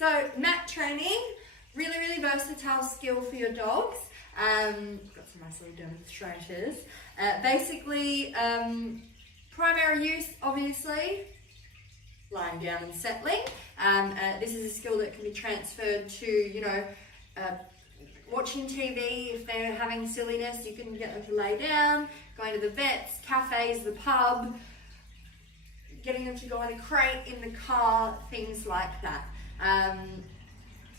So mat training, really, really versatile skill for your dogs. Got some nice little demonstrators. Basically, primary use, obviously, lying down and settling. This is a skill that can be transferred to, you know, watching TV. If they're having silliness, you can get them to lay down, going to the vets, cafes, the pub, getting them to go in a crate in the car, things like that.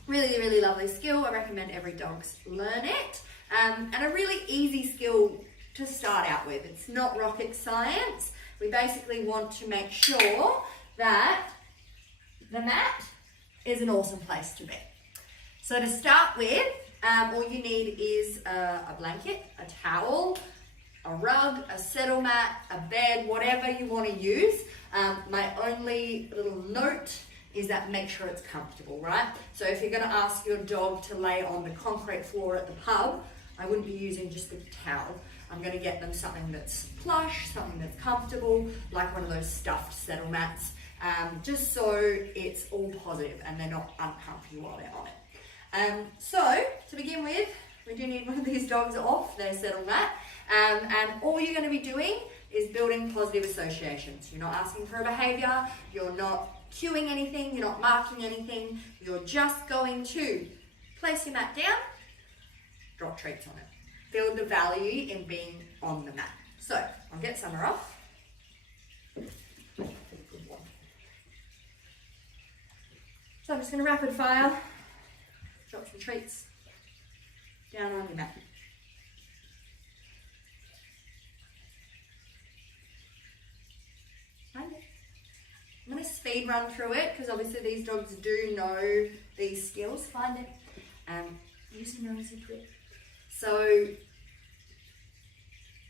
Really, really lovely skill. I recommend every dog learn it. And a really easy skill to start out with. It's not rocket science. We basically want to make sure that the mat is an awesome place to be. So to start with, all you need is a blanket, a towel, a rug, a settle mat, a bed, whatever you want to use. My only little note is that make sure it's comfortable, right? So if you're going to ask your dog to lay on the concrete floor at the pub, I wouldn't be using just the towel. I'm going to get them something that's plush, something that's comfortable, like one of those stuffed settle mats, just so it's all positive and they're not uncomfortable while they're on it. So to begin with, we do need one of these dogs off their settle mat, and all you're going to be doing is building positive associations. You're not asking for a behavior, you're not cueing anything, you're not marking anything, you're just going to place your mat down, drop treats on it. Build the value in being on the mat. So I'll get Summer off. Good one. So I'm just going to rapid fire, drop some treats down on your mat. Find it. I'm going to speed run through it because obviously these dogs do know these skills. Find it. Use your nose and grip. So,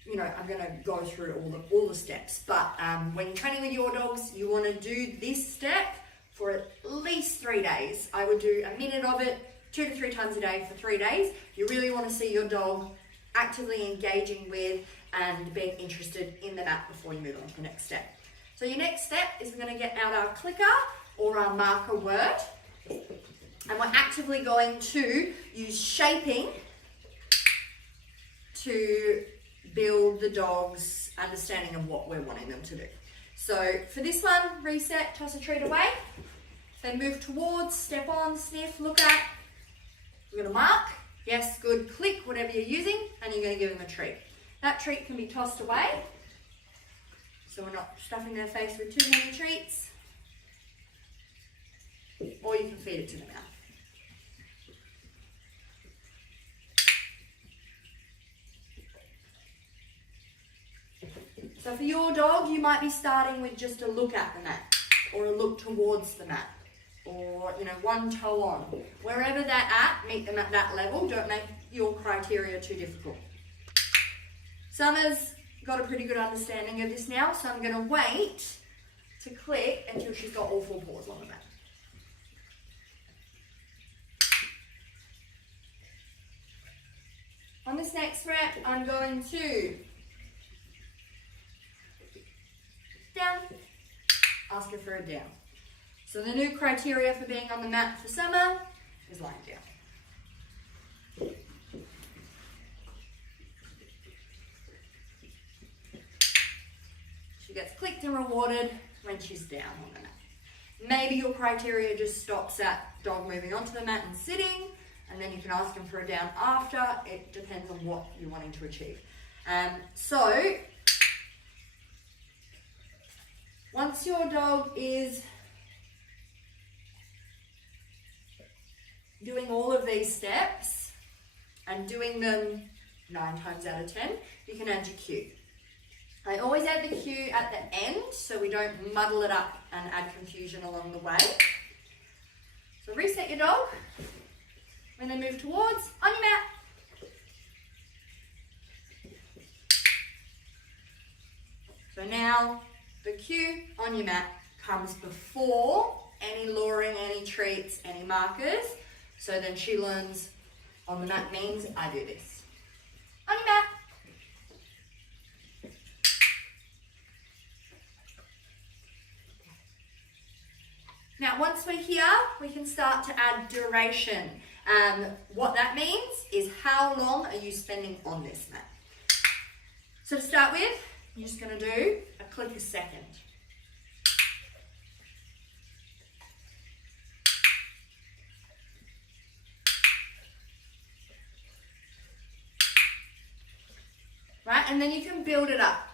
you know, I'm going to go through all the steps, but when you're training with your dogs, you want to do this step for at least 3 days. I would do a minute of it 2 to 3 times a day for 3 days. You really want to see your dog actively engaging with and being interested in the mat before you move on to the next step. So your next step is we're going to get out our clicker or our marker word, and we're actively going to use shaping to build the dog's understanding of what we're wanting them to do. So for this one, reset, toss a treat away, then move towards, step on, sniff, look at. We're going to mark, yes, good, click, whatever you're using, and you're going to give them a treat. That treat can be tossed away, so we're not stuffing their face with too many treats, or you can feed it to the mouth. So for your dog, you might be starting with just a look at the mat, or a look towards the mat, or, you know, one toe on. Wherever they're at, meet them at that level. Don't make your criteria too difficult. Summer's got a pretty good understanding of this now, so I'm going to wait to click until she's got all 4 paws on the mat. On this next rep, I'm going to down, ask her for a down. So the new criteria for being on the mat for Summer is lying down. She gets clicked and rewarded when she's down on the mat. Maybe your criteria just stops at dog moving onto the mat and sitting, and then you can ask them for a down after. It depends on what you're wanting to achieve. So once your dog is doing all of these steps and doing them 9 times out of 10, you can add your cue. I always add the cue at the end so we don't muddle it up and add confusion along the way. So reset your dog. When they move towards, on your mat. So now the cue on your mat comes before any luring, any treats, any markers. So then she learns on the mat means I do this. On your mat. Now once we're here, here, we can start to add duration. What that means is how long are you spending on this mat. So to start with, you're just going to do a click a second. Right, and then you can build it up.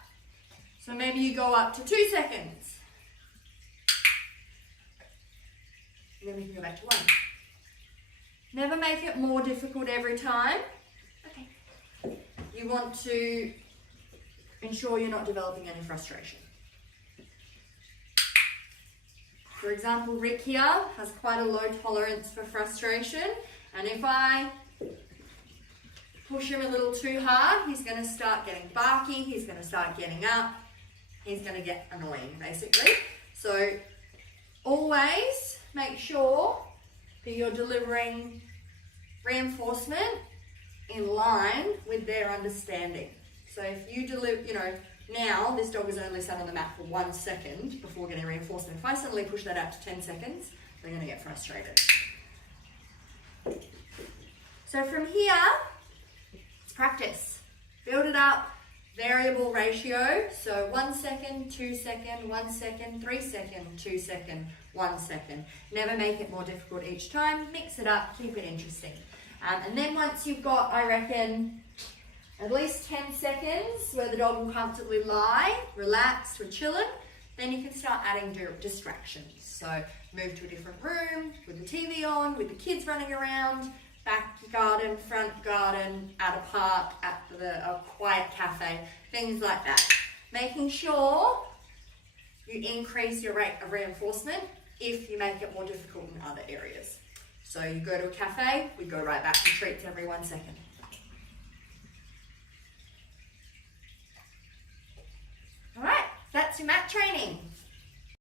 So maybe you go up to 2 seconds. And then we can go back to 1. Never make it more difficult every time. Okay. You want to ensure you're not developing any frustration. For example, Rick here has quite a low tolerance for frustration, and if I push him a little too hard, he's going to start getting barky, he's going to start getting up, he's going to get annoying basically. So always make sure that you're delivering reinforcement in line with their understanding. So if you deliver, now this dog has only sat on the mat for 1 second before getting reinforcement. If I suddenly push that out to 10 seconds, they're going to get frustrated. So from here, it's practice. Build it up, variable ratio. So 1 second, 2 second, 1 second, 3 second, 2 second, 1 second. Never make it more difficult each time. Mix it up, keep it interesting. And then once you've got, I reckon, at least 10 seconds where the dog will comfortably lie, relaxed, we're chilling, then you can start adding distractions. So move to a different room with the TV on, with the kids running around, back garden, front garden, at a park, at a quiet cafe, things like that. Making sure you increase your rate of reinforcement if you make it more difficult in other areas. So you go to a cafe, we go right back to treats every 1 second. All right, that's your mat training.